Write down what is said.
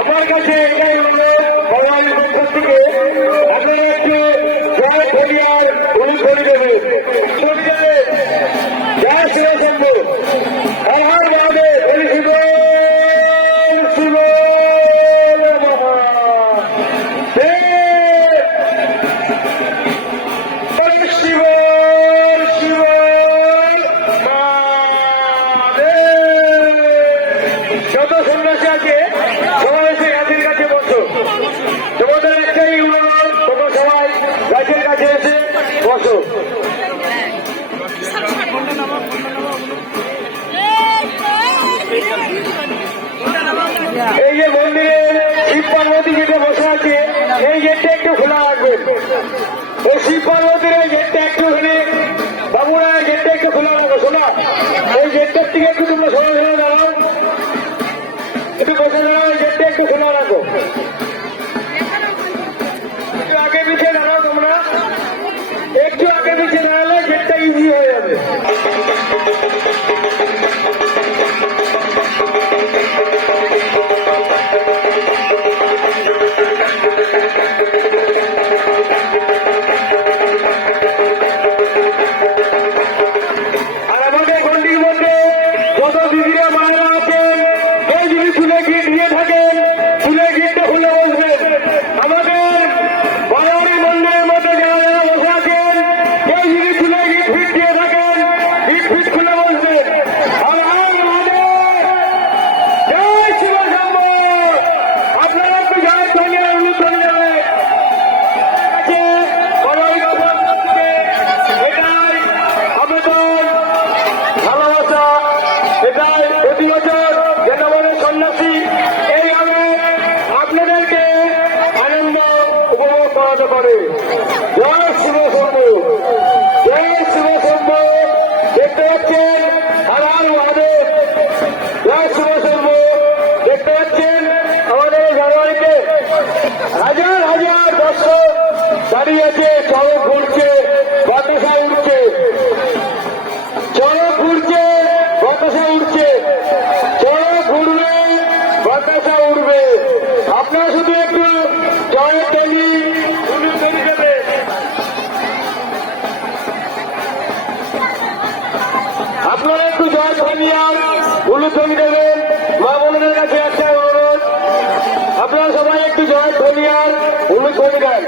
আমার কাছে এই যে মন্দিরে শিব পার্বতী যেটা বসে আছে, এই গেটটা একটু খোলা রাখবে ওই শিব পার্বতীর এটাই প্রতি সন্ন্যাসী এইভাবে আপনাদেরকে আনন্দ উপভোগ করাতে পারে। জয় শিব শম্ভু। দেখতে পাচ্ছেন হারাল মহাদেব জয় শিব শম্ভু। দেখতে পাচ্ছেন আমাদের এই জানুয়ারিতে হাজার হাজার দর্শক দাঁড়িয়ে ঘুরছে। বাতাসা উঠবে। আপনারা শুধু একটু জয় টেলি আপনারা একটু জয় ধনিয়ার উলু তৈরি দেবেন। মা বোনদের কাছে একটা অনুরোধ। আপনারা সবাই একটু জয় ধনিয়ার উলু তৈরি দেন।